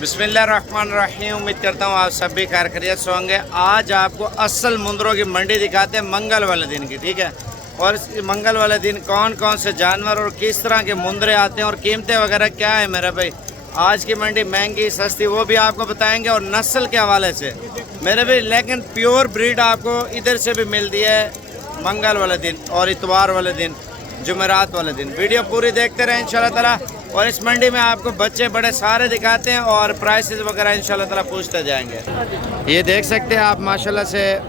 बिस्मिल्लाहिर्रहमानिर्रहीम। उम्मीद करता हूँ आप सब भी खैरियत से होंगे। आज आपको असल मुंदरों की मंडी दिखाते हैं मंगल वाले दिन की, ठीक है। और इस मंगल वाले दिन कौन कौन से जानवर और किस तरह के मुंदरे आते हैं और कीमतें वगैरह क्या है मेरे भाई। आज की मंडी महंगी सस्ती वो भी आपको बताएंगे और नस्ल के हवाले से मेरे भाई। लेकिन प्योर ब्रीड आपको इधर से भी मिलती है मंगल वाले दिन और इतवार वाले दिन, जुमेरात वाले दिन। वीडियो पूरी देखते रहें इंशाल्लाह ताला। और इस मंडी में आपको बच्चे बड़े सारे दिखाते हैं और प्राइसेस वगैरह इंशाल्लाह ताला पूछते जाएंगे। ये देख सकते हैं आप माशाल्लाह से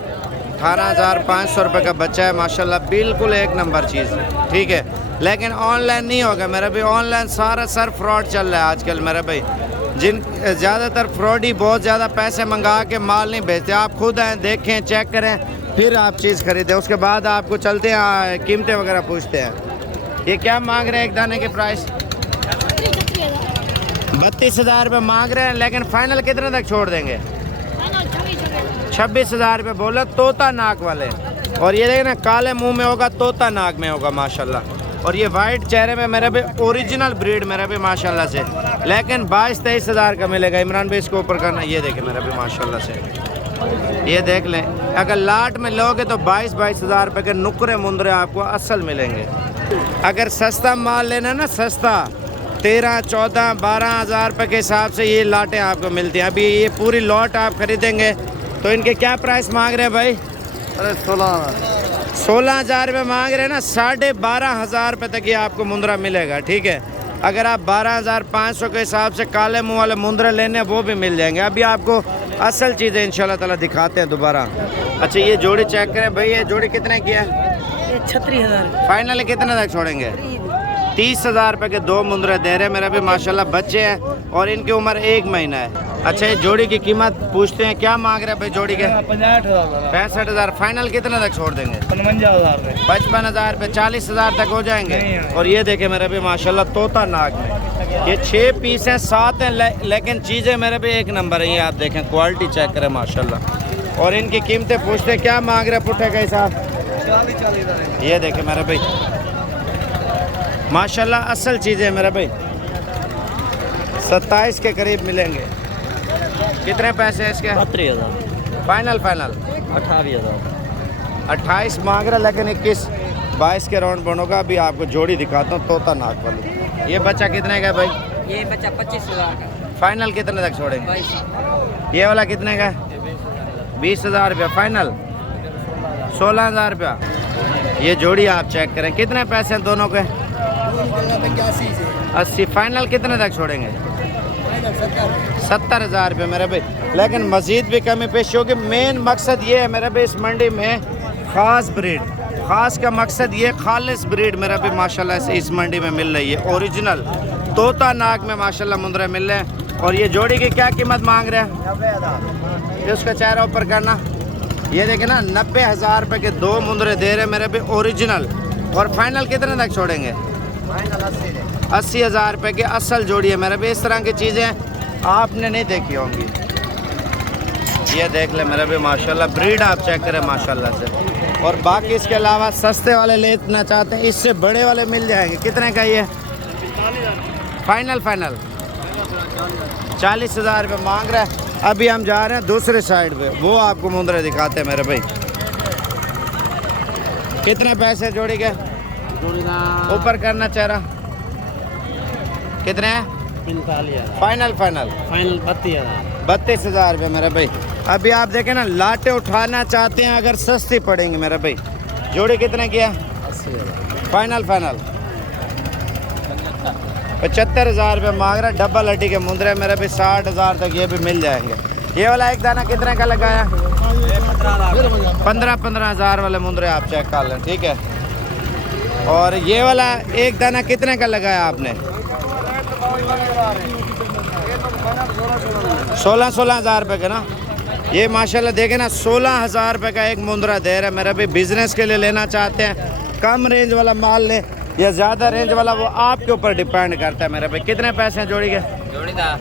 18,500 रुपये का बच्चा है माशाल्लाह, बिल्कुल एक नंबर चीज़, ठीक है। लेकिन ऑनलाइन नहीं होगा मेरा भाई, ऑनलाइन सारा सर फ्रॉड चल रहा है आजकल मेरा भाई। जिन ज़्यादातर फ्रॉडी बहुत ज़्यादा पैसे मंगा के माल नहीं भेजते। आप खुद आएँ, देखें, चेक करें, फिर आप चीज़ खरीदें, उसके बाद आपको चलते हैं कीमतें वगैरह पूछते हैं। ये क्या मांग रहे हैं एक दाने के प्राइस? 32,000 रुपये मांग रहे हैं। लेकिन फाइनल कितने तक छोड़ देंगे? 26,000 रुपये बोला, तोता नाक वाले। और ये देखें ना, काले मुंह में होगा, तोता नाक में होगा माशाल्लाह। और ये वाइट चेहरे में मेरे भी ओरिजिनल ब्रीड मेरे भी माशाल्लाह से। लेकिन 22-23,000 का मिलेगा। इमरान भाई इसको ऊपर करना, ये देखें मेरे भी माशाल्लाह से, ये देख लें। अगर लाट में लोगे तो 22,000 रुपये के नुकरे मुंदरे आपको असल मिलेंगे। अगर सस्ता माल लेना ना, सस्ता 13, 14, 12,000 रुपये के हिसाब से ये लाटें आपको मिलती हैं। अभी ये पूरी लॉट आप खरीदेंगे तो इनके क्या प्राइस मांग रहे हैं भाई? अरे 16,000 रुपये मांग रहे हैं ना। 12,500 रुपये तक ये आपको मुंदरा मिलेगा, ठीक है। अगर आप 12,500 के हिसाब से काले मुँह वाले मुंदरे लेने वो भी मिल जाएंगे। अभी आपको असल चीज़ें इंशाल्लाह ताला दिखाते हैं दोबारा। अच्छा, ये जोड़ी चेक करें भाई, ये जोड़ी कितने की है? 36,000। फाइनल कितने तक छोड़ेंगे? 30,000 रुपये के दो मुंदरे दे रहे हैं मेरा भी माशाल्लाह। बच्चे हैं और इनकी उम्र 1 महीना है। अच्छा, ये जोड़ी की कीमत पूछते हैं, क्या मांग रहे हैं भाई जोड़ी के? 65,000। फाइनल कितने तक छोड़ देंगे? 55,000 रुपये, 40,000 तक हो जाएंगे। और ये देखे मेरे भी माशाल्लाह तोता नाग में, ये 6 पीस हैं, 7 हैं, लेकिन चीज़ें मेरे भी एक नंबर है। ये आप देखें, क्वालिटी चेक करें माशाल्लाह। और इनकी कीमतें पूछते हैं, क्या मांग रहे हैं पुट्ठे का हिसाब? 40,000। ये देखे मेरे भाई माशाल्लाह असल चीज़ें मेरे भाई। 27 के करीब मिलेंगे। कितने पैसे हैं इसके? 32,000। फाइनल 28,000। 28 मांग रहा, लेकिन 21-22 के राउंड बनोगा। अभी आपको जोड़ी दिखाता हूँ तोता नाक वाली। ये बच्चा कितने का भाई? ये बच्चा 25,000 का। फाइनल कितने तक छोड़ेंगे? 22। ये वाला कितने का? 20,000 रुपया। फाइनल 16,000 रुपया। ये जोड़ी आप चेक करें, कितने पैसे हैं दोनों के? 80। फाइनल कितने तक छोड़ेंगे? 70,000 रुपये मेरे भाई। लेकिन मज़ीद भी कमी पेश होगी। मेन मकसद ये है मेरे भाई इस मंडी में, ख़ास ब्रीड, ख़ास का मकसद ये खालिस ब्रीड मेरा भी माशाल्लाह से इस मंडी में मिल रही है। ओरिजिनल तोता नाग में माशाल्लाह मुंदरे मिल रहे हैं। और ये जोड़ी की क्या कीमत मांग रहे हैं? 90,000। ये उसका चेहरा ऊपर करना, ये देखे ना, 90,000 रुपये के दो मुंदरे दे रहे मेरे भी ओरिजिनल। और फाइनल कितने तक छोड़ेंगे? 80,000 रुपये की असल जोड़ी है मेरे भी। इस तरह की चीज़ें आपने नहीं देखी होंगी। ये देख ले मेरे भी माशाल्लाह, ब्रीड आप चेक करें माशाल्लाह से। और बाकी इसके अलावा सस्ते वाले लेना चाहते हैं, इससे बड़े वाले मिल जाएंगे। कितने का ये? फाइनल 40,000 रुपये मांग रहा है। अभी हम जा रहे हैं दूसरे साइड पे, वो आपको मुंदरे दिखाते हैं मेरे भाई। कितने पैसे जोड़ी के? ऊपर करना चेहरा। कितने हैं? 45,000। फाइनल 32,000। 32,000 रुपये मेरे भाई। अभी आप देखें ना, लाटे उठाना चाहते हैं अगर सस्ती पड़ेंगे मेरे भाई। जोड़ी कितने की है? 80,000। फाइनल 75,000 रुपये मांग रहा है। डबल हड्डी के मुंदरे मेरे भी 60,000 तक ये भी मिल जाएंगे। ये वाला एक दाना कितने का लगाया? 15,000 वाले मुंदरे आप चेक कर लें, ठीक है। और ये वाला एक दाना कितने का लगाया आपने? 16,000 रुपये का ना। ये माशाल्लाह देखे ना, 16,000 रुपये का एक मुंदरा दे रहा है मेरा भी। बिजनेस के लिए लेना चाहते हैं, कम रेंज वाला माल ले या ज़्यादा रेंज वाला, वो आपके ऊपर डिपेंड करता है मेरे भाई। कितने पैसे हैं जोड़ी के? जोड़ी दा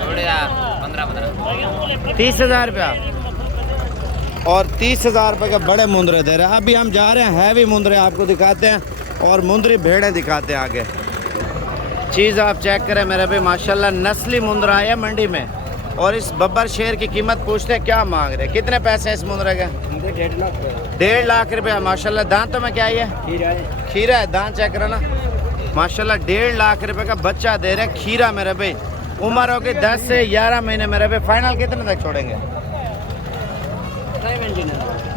15,000। 30,000 रुपया। और 30,000 रुपये के बड़े मुंदरे दे रहे हैं। अभी हम जा रहे हैं हैवी मुंदरे आपको दिखाते हैं और मुंदरी भेड़ें दिखाते हैं आगे। चीज़ आप चेक करें मेरे भाई, माशाल्लाह नस्ली मुंद्रा है मंडी में। और इस बब्बर शेर की कीमत पूछते हैं क्या मांग रहे हैं, कितने पैसे हैं इस मुंद्रे के? 1.5 लाख 1.5 लाख रुपया माशाल्लाह। दांतों में क्या है? खीरा है। खीरा है, दांत चेक करो ना माशाल्लाह। 1.5 लाख रुपए का बच्चा दे रहे हैं, खीरा मेरे भाई। उम्र होगी 10 से 11 महीने मेरे भाई। फाइनल कितने तक छोड़ेंगे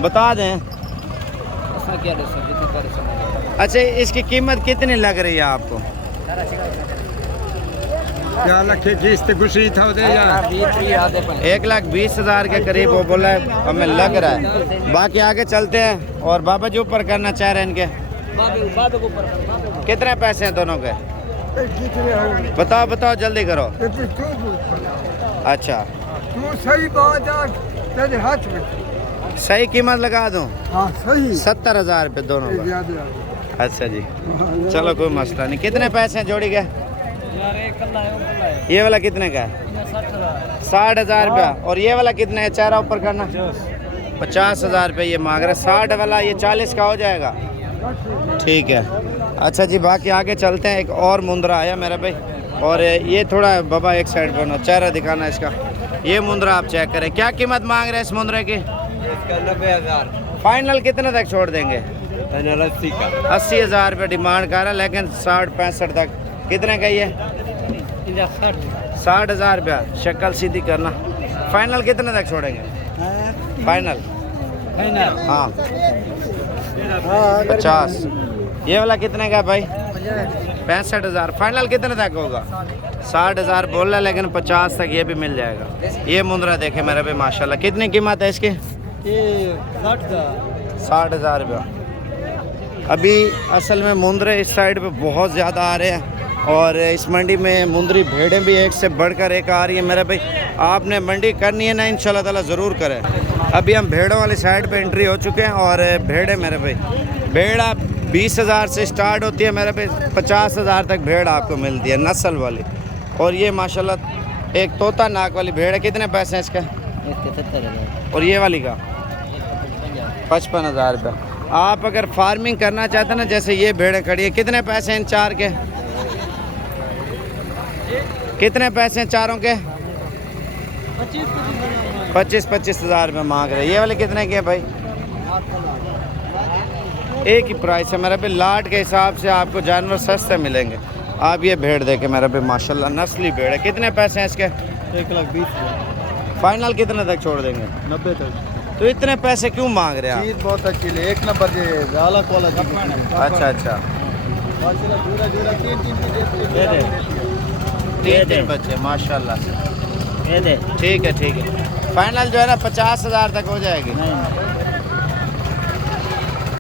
बता दें? अच्छा इसकी कीमत कितनी लग रही है आपको? 1,20,000 के करीब वो बोला है, हमें लग रहा है। बाकी आगे चलते हैं और बाबा जी ऊपर करना चाह रहे हैं इनके। कितने पैसे हैं दोनों के? बताओ बताओ जल्दी करो। अच्छा सही बात तेरे हाथ में। सही कीमत लगा दूं? हाँ सही। 70,000 रुपये दोनों का। अच्छा जी चलो कोई मसला नहीं। कितने पैसे हैं जोड़ी के? ये वाला कितने का है? 60,000 रुपया। और ये वाला कितने है? चारा ऊपर करना 50,000 रुपये ये मांग रहे। 60 वाला ये 40 का हो जाएगा। ठीक है अच्छा जी। बाकी आगे चलते हैं। एक और मुंद्रा आया मेरा भाई। और ये थोड़ा बाबा एक साइड बनो, चेहरा दिखाना इसका। ये मुंद्रा आप चेक करें, क्या कीमत मांग रहे हैं इस मुंद्रे की? इसका 90,000। फाइनल कितने तक छोड़ देंगे? 80 का। 80,000 रुपये डिमांड कर रहा है, लेकिन 60-65 तक। कितने का ये? 60,000 रुपया। शक्ल सीधी करना। फाइनल कितने तक छोड़ेंगे? फाइनल हाँ 50। ये वाला कितने का है भाई? 65,000। फाइनल कितने तक होगा? 60,000 बोल रहा है, लेकिन 50 तक ये भी मिल जाएगा। ये मुंद्रा देखे मेरे भाई माशाल्लाह। कितनी कीमत है इसकी? 60,000 रुपया। अभी असल में मुंद्रे इस साइड पे बहुत ज़्यादा आ रहे हैं और इस मंडी में मुंद्री भेड़ें भी एक से बढ़कर एक आ रही है मेरे भाई। आपने मंडी करनी है ना, इंशाल्लाह ताला ज़रूर करें। अभी हम भेड़ों वाली साइड पे एंट्री हो चुके हैं और भेड़ें मेरे भाई, भेड़ 20,000 से स्टार्ट होती है मेरे भाई, 50,000 तक भेड़ आपको मिलती है नस्ल वाली। और ये माशाल्लाह एक तोता नाक वाली भेड़ है। कितने पैसे हैं इसका? 73,000। और ये वाली का 55,000 रुपये। आप अगर फार्मिंग करना चाहते हैं ना, जैसे ये भेड़ें खड़ी है, कितने पैसे हैं इन चार के? कितने पैसे हैं चारों के? 25,000 रुपये मांग रहे हैं। ये वाले कितने के हैं भाई? एक ही प्राइस है मेरा भाई। लाट के हिसाब से आपको जानवर सस्ते मिलेंगे। आप ये भेड़ देखे मेरा भाई माशाल्लाह नस्ली भेड़ है। कितने पैसे हैं इसके? 1,20,000। फाइनल कितने तक छोड़ देंगे? 90 तक। तो इतने पैसे क्यों मांग रहे हैं आप? चीज बहुत अच्छी है, 1 नंबर के गाला क्वालिटी। अच्छा अच्छा। तीन बच्चे माशाल्लाह। ठीक है ठीक है। फाइनल जो है ना 50,000 तक हो जाएगी।